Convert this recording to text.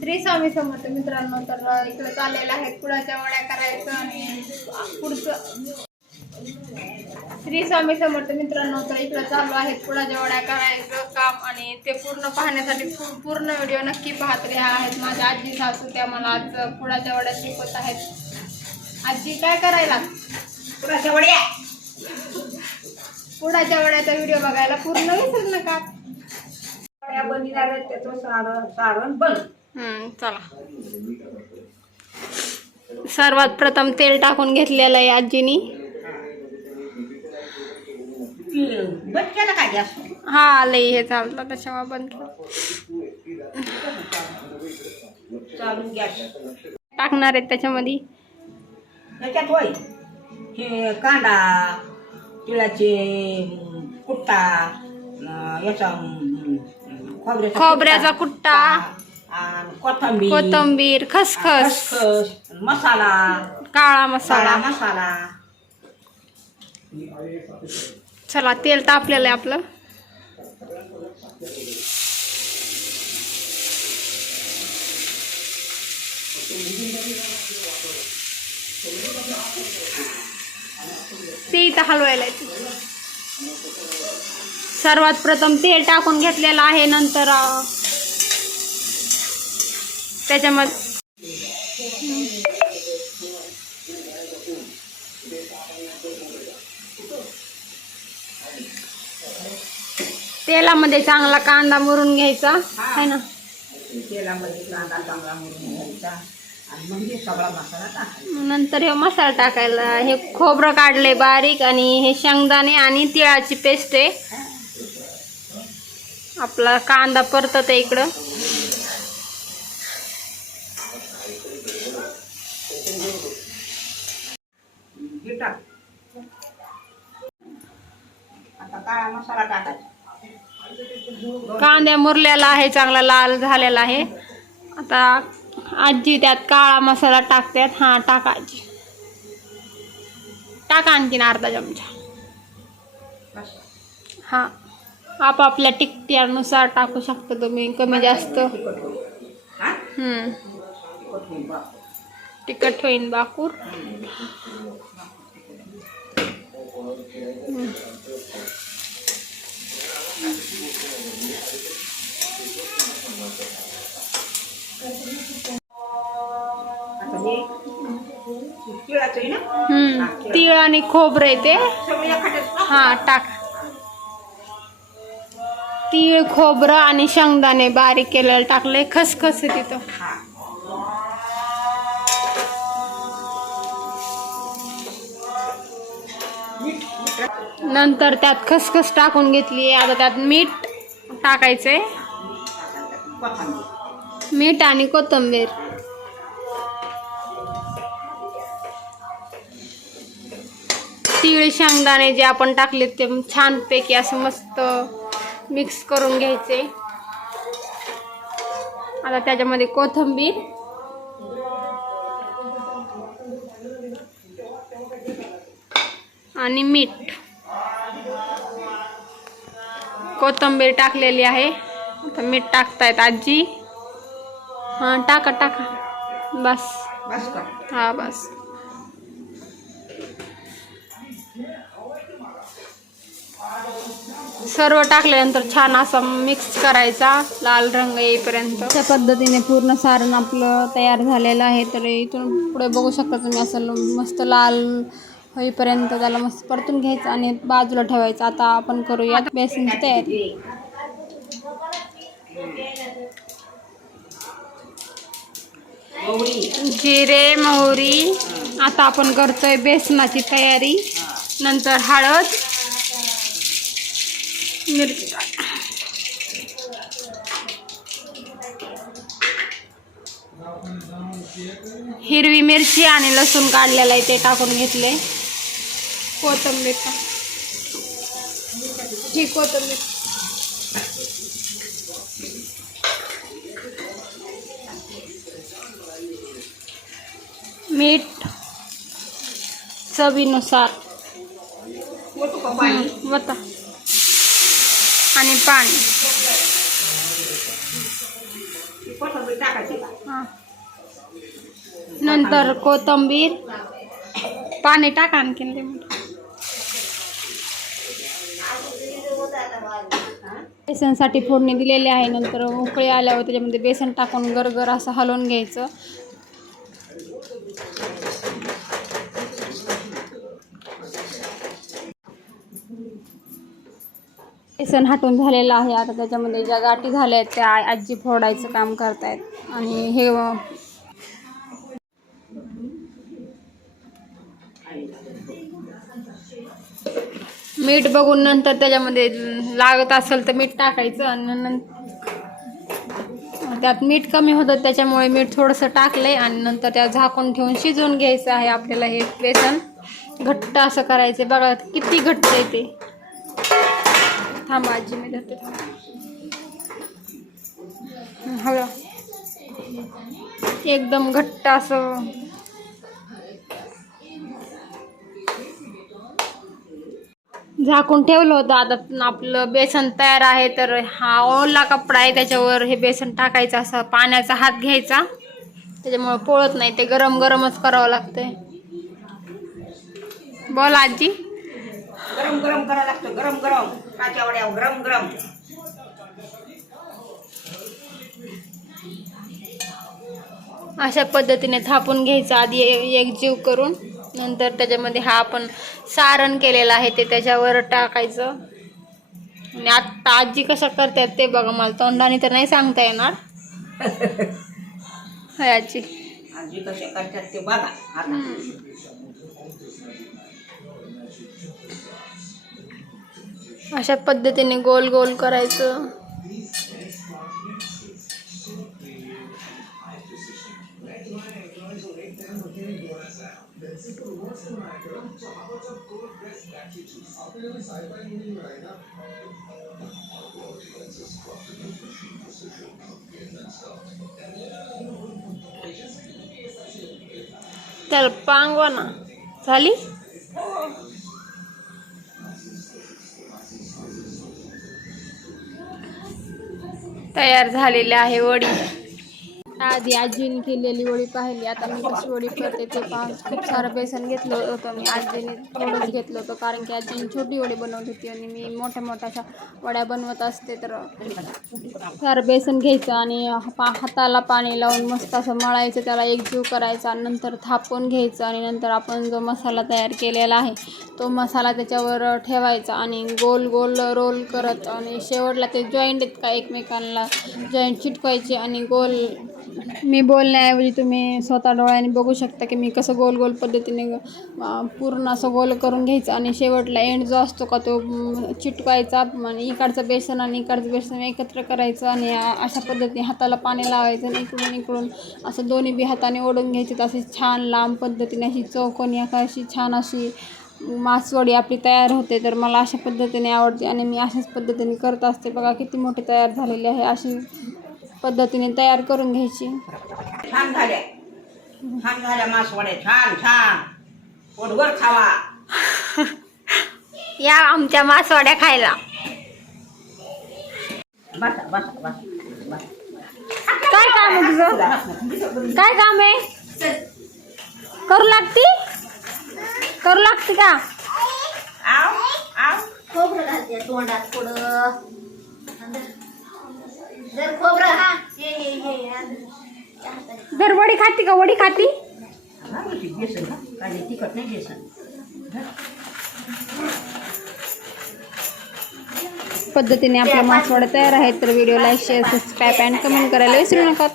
श्री स्वामी समर्थ मित्रांनो. तर इकडे चाललेलं आहे कुळाच्या वड्या करायचं आणि पुढचं. श्री स्वामी समर्थ मित्रांनो. तर इकडे चालू आहे कुळाच्या वड्या करायचं काम आणि ते पूर्ण पाहण्यासाठी पूर्ण व्हिडिओ नक्की पाहत राहा. आहेत माझ्या आजी सासू, त्या मला आज कुळाच्या वड्या शिकवत आहेत. आजी काय करायला? कुळाच्या वड्या. कुळाच्या वड्याचा व्हिडिओ बघायला पूर्ण विसरू नका. वड्या बनणार त्याचं सारण बन. चला. सर्वात प्रथम तेल टाकून घेतलेलं आहे आजीनी. बंद केलं काय गॅस? हा लई हे चालतं त्याच्यामुळे बंद केलं. चालू गॅस टाकणार आहेत त्याच्यामध्ये. त्याच्यात होय हे कांदा, तिळाचे कुट्टा, याचा खोबऱ्याचा कुट्टा, कोथिंबीर, खसखस, मसाला, काळा मसाला. मसाला. चला तेल तापलेलं आहे आपलं. ते इथं हलवायला येते. सर्वात प्रथम तेल टाकून घेतलेलं आहे. नंतर त्याच्यामध्ये तेलामध्ये चांगला कांदा मुरून घ्यायचा आहे ना. तेलामध्ये कांदा चांगला मुरून घ्यायचा आणि म्हणजे सगळा मसाला टाकायचा. नंतर हे मसाला टाकायला. हे खोबरं काढले बारीक आणि हे शेंगदाणे आणि तिळाची पेस्ट आहे. आपला कांदा परतत आहे इकडं. आता काळा मसाला टाकायचा. कांद्या मुरलेला आहे, चांगला लाल झालेला आहे. आता आजी त्यात काळा मसाला टाकतात. हा टाका आजी, टाका आणखीन अर्धा चमचा. हा आपापल्या तिखटानुसार टाकू शकता तुम्ही, कमी जास्त. तिखट होईन बाकूर. तीळ आणि खोबरं येते. हा टाक. तीळ, खोबरं आणि शेंगदाणे बारीक केलेलं टाकले. खसखस आहे तिथं. नंतर त्यात खसखस टाकून घेतली. आता त्यात मीठ टाकायचंय. मीठ आणि कोथिंबीर. तीळ, शेंगदाणे जे आपण टाकले ते छानपैकी असं मस्त मिक्स करून घ्यायचे. आता त्याच्यामध्ये कोथिंबीर आणि मीठ. कोथिंबीर टाकलेली आहे. आता मीठ टाकतायत आजी. हा टाका टाका. बस. हा बस. सर्व टाकल्यानंतर छान असं मिक्स करायचा लाल रंग येईपर्यंत. अशा पद्धतीने पूर्ण सारण आपलं तयार झालेलं आहे. तर इथून पुढे बघू शकता तुम्ही असं मस्त लाल होईपर्यंत त्याला मस्त परतून घ्यायचं आणि बाजूला ठेवायचं. आता आपण करूया बेसनची तयारी. जिरे, मोहरी. आता आपण करतोय बेसनाची तयारी. नंतर हळद, मिरची, हिरवी मिरची आणि लसूण काढलेला आहे ते टाकून घेतले. कोथिंबीर ही कोथिंबीर. मीठ चवीनुसार. वता आणि पाणी. कोथिंबीर टाकायची. हां. नंतर कोथिंबीर, पाणी टाका आणखीन ते. बेसनसाठी फोडणी दिलेली आहे. नंतर उकळी आल्यावर त्याच्यामध्ये बेसन टाकून गरगर असं हलवून घ्यायचं. बेसन हटून झालेलं आहे. आता त्याच्यामध्ये ज्या गाठी झाल्या आहेत त्या आजी फोडायचं काम करतायत. आणि हे मीठ बघून नंतर त्याच्यामध्ये लागत असेल तर मीठ टाकायचं. आणि त्यात मीठ कमी होतं त्याच्यामुळे मीठ थोडंसं टाकलंय. आणि नंतर त्यात झाकून ठेवून शिजवून घ्यायचं आहे. आपल्याला हे बेसन घट्ट असं करायचं. बघा किती घट्ट आहे ते. थांबा आजी मी धरते. हळू एकदम घट्ट असं झाकून ठेवलं होतं. आता आपलं बेसन तयार आहे. तर हा ओला कपडा आहे त्याच्यावर हे बेसन टाकायचं. असं पाण्याचा हात घ्यायचा त्याच्यामुळे पोळत नाही. ते गरम गरमच करावं लागतंय. बोल आजी. गरम गरम करावं लागतं. गरम गरम काच्या वड्यावर गरम गरम. अशा पद्धतीने थापून घ्यायचं आधी एकजीव करून. नंतर त्याच्यामध्ये हा आपण सारण केलेलं आहे ते त्याच्यावर टाकायचं. आणि आत्ता आजी कशा करतात ते बघा. मला तोंडाने तर नाही सांगता येणार. हाय आजी. आजी कशा करतात ते बघा आता. अशा पद्धतीने गोल गोल करायचं. त्याला पांगवा ना. झाली. तयार झालेली आहे वडी. आधी आजीने केलेली वडी पाहिली. आता मी कशी वडी करते ते पहा. खूप सारं बेसन घेतलं होतं मी. आजीने थोडंच घेतलं होतं कारण की आजीने छोटी वडी बनवत होती आणि मी मोठ्या मोठ्याशा वड्या बनवत असते. तर सारं बेसन घ्यायचं आणि हाताला पाणी लावून मस्त असं मळायचं. त्याला एकजीव करायचा. नंतर थापून घ्यायचं. आणि नंतर आपण जो मसाला तयार केलेला आहे तो मसाला त्याच्यावर ठेवायचा आणि गोल गोल रोल करत आणि शेवटला ते जॉईंट आहेत का एकमेकांना जॉईंट चिटकवायचे. आणि गोल मी बोलण्याऐवजी तुम्ही स्वतः डोळ्याने बघू शकता की मी कसं गोल गोल पद्धतीने पूर्ण असं गोल करून घ्यायचं. आणि शेवटला एंड जो असतो का तो चिटकवायचा. आणि इकडचं बेसन आणि इकडचं बेसन एकत्र करायचं. आणि अशा पद्धतीने हाताला पाणी लावायचं आणि इकडून इकडून असं दोन्ही बी हाताने ओढून घ्यायचे. अशी छान लांब पद्धतीने अशी चौकोनी अशी छान अशी मासवडी आपली तयार होते. तर मला अशा पद्धतीने आवडते आणि मी अशाच पद्धतीने करत असते. बघा किती मोठी तयार झालेली आहे. अशी पद्धतीने तयार करून घ्यायची. छान झाल्या. छान झाल्या मासवड्या. छान छान पोटभर खावा. या आमच्या मासवड्या खायला. बसा बसा बसा. काय काम आहे तुझं? काय काम आहे? करू लागते का? आव आव. खोबरं घालते तोंडात थोडं. जर खोबरं हा जर वडी खाती का? वडी खाती बेसन का काय तिखट नाही बेसन. पद्धतीने आपल्या मासवड्या तयार आहेत. तर video like share subscribe and comment करायला विसरू नका.